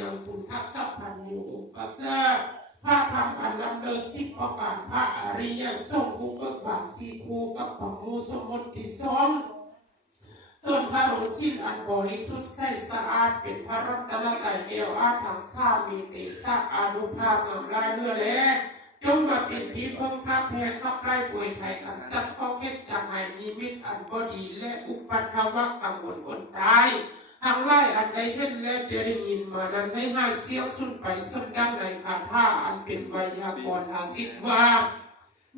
ยังพุทธสัพพัญญูอุปสะพระธรรมอันนำเดิน10ประการพระอริยสงฆ์ผู้เบิกบาน4คู่กับพระมูสมุติ2ต้นพระโลชิ้นอันบริสุทธิ์ใสสะอาดเป็นพระรัตนตรัยเอวอาทั้ง3มีเตชะอานุภาพงามลายเรือแลจงมาเป็นที่พึ่งพาแผ่ขับไล่ป่วยไทยกันตัดข้อเข็ดจากหายนิมิตอันบดีและอุปัฏฐวะกังวลคนตายทั้งไล่อันใดเห็นและได้ยินมานั้นให้ห้าเสียงสุนไปสมดังในคาถาอันเป็นไวยากรณ์50ว่า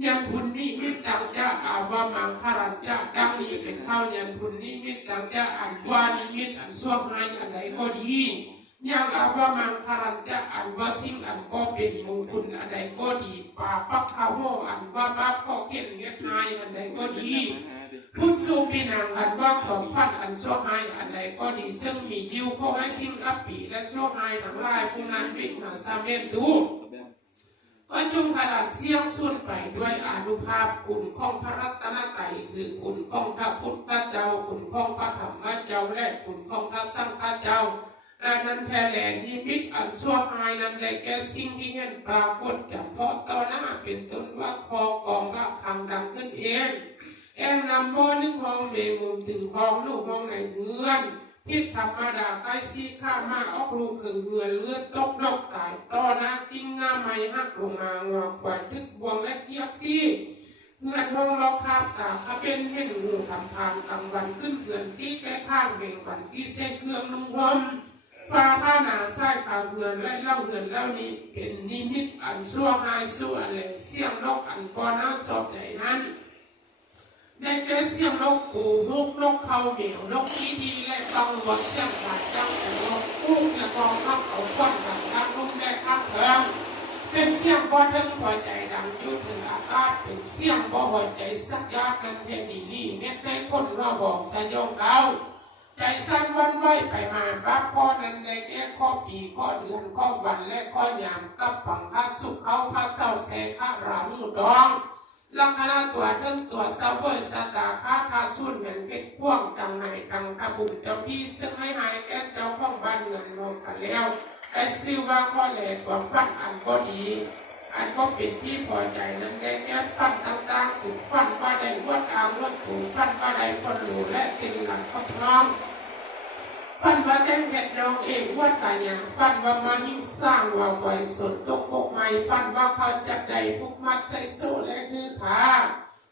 ยันพุนนิมิตตังจะอาวามังคารัญจะดังนี้เป็นเท่ายันพุนนิมิตตังจะอันวานิมิตอันสวงให้อันใดก็ดียังอาวามังคารัญจะอันว่าสิ่งอันก็เป็นมงคลอันใดก็ดีป่าปักข้าวโหอันว่าบ้าก็เก็บเงียบหายอันใดก็ดีพุทธุปีนังอันว่าของฟันอันสวงให้อันใดก็ดีซึ่งมียิวเข้าให้สิ่งอัปปีและสวงให้ทั้งหลายผู้นั้นเป็นมาสาเมนตูก็จงพลัดเสียงส่วนไปด้วยอนุภาพคุณของพระรัตนตรัยคือคุณของพระพุทธเจ้าคุณของพระธรรมเจ้าและคุณของพระสังฆเจ้าและนั้นแผ่แหล่นิมิตอันชั่วหายนั้นได้แก่สิ่งที่เห็นปรากฏจากเพราะต่อหน้าเป็นต้นว่าคอกองระฆังดังขึ้นเองนำบ่อนึงห้องเมงุมถึงห้องลูกห้องในเฮือนพิษธรรมดาใกล้ซีข้ามาออกลูกขึ้นเหือนเลือดตกดอกตายต่อหน้าติ้งงาไม่หักลงมางอกกว่าทึกบวงและเกียกซีเงื่อนห้องล็อกคาบตาเขาเป็นเห็นงูทำทางกลางวันขึ้นเหือนที่แก่ข้างเบ่งวันที่เส้นเครื่องนุ่งห่มฟ้าท่าหนาใส่ขาเหือนและเล่าเหือนแล้วนี้เป็นนิมิตอันชั่วหายชั่วอะไรเสียงนกอันก่อน้าสอบใจนั้นได้แก่เสียงนกปูนกนกเขาเหนียวนกที่ดีและต้องหมดเสียงหายจังแต่นกคู่จะกองข้างเขาควันดังข้างนุ่มได้ข้างเถิงเป็นเสียงบ่ถึงหัวใจดังยุถึงอากาศเป็นเสียงบ่หัวใจสักยานั้นเพียงดีลี่เม็ดได้คนว่าบอกสยองเก่าใจสั่นวันไหวไปมาบ้าข้อนั้นได้แก่ข้อปีข้อเดือนข้อวันและข้อยามกับฝังพระสุขเขาพระเศร้าแสงพระราหูดองลักษณะตัวเรื่องตัวเสาเบยสตาคาทาสุนเหมือนเป็นพ่วงจังไหนจังกระบุกเจ้าพี่ซึ่งให้หายแก่เจ้าข้องบ้านเงินลงกันแล้วไอ้ซิว่าข้อแหลกตัวฟันอันก็ดีอันก็เป็นที่พอใจนั้นแก่ฟันต่างๆถูกฟันว่าใดวัดอาวัดถูกฟันว่าใดคนหลูและติงหลังข้อท้องฟันว่าแจ้งแผดน้องเองวัดกายางฟันว่ามายิ่งสร้างว่าไว้ส่วนตกปกใหม่ฟันว่าเขาจับใจทุกมัดใส่โซ่และคือขา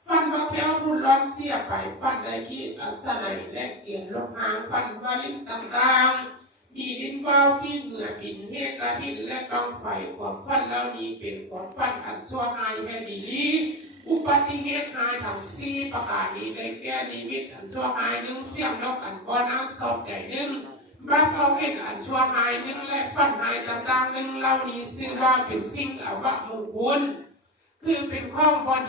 ฟันว่าแก้วรุ่นร้อนเสียไปฟันได้ขี้อัศนัยและเกียนลงหางฟันว่าลิ้นต่างๆมีลิ้นว่าวขี้เหงื่อบินเฮกระดิ่นและกองไฟความฟันแล้วนี้เป็นความฟันอันชั่วหายแห่ดีลีอุบัติเหตุหายทั้ง4ประการนี้ได้แก่นิมิตอันชั่วหาย1เสียงนกอันบ่น่าสอบใจ1บ้าเขาเห็นอันชั่วหาย1และฟันหายต่างๆ1เหล่านี้ซึ่งว่าเป็นสิ่งอวะมงคลคือเป็นข้องบอดี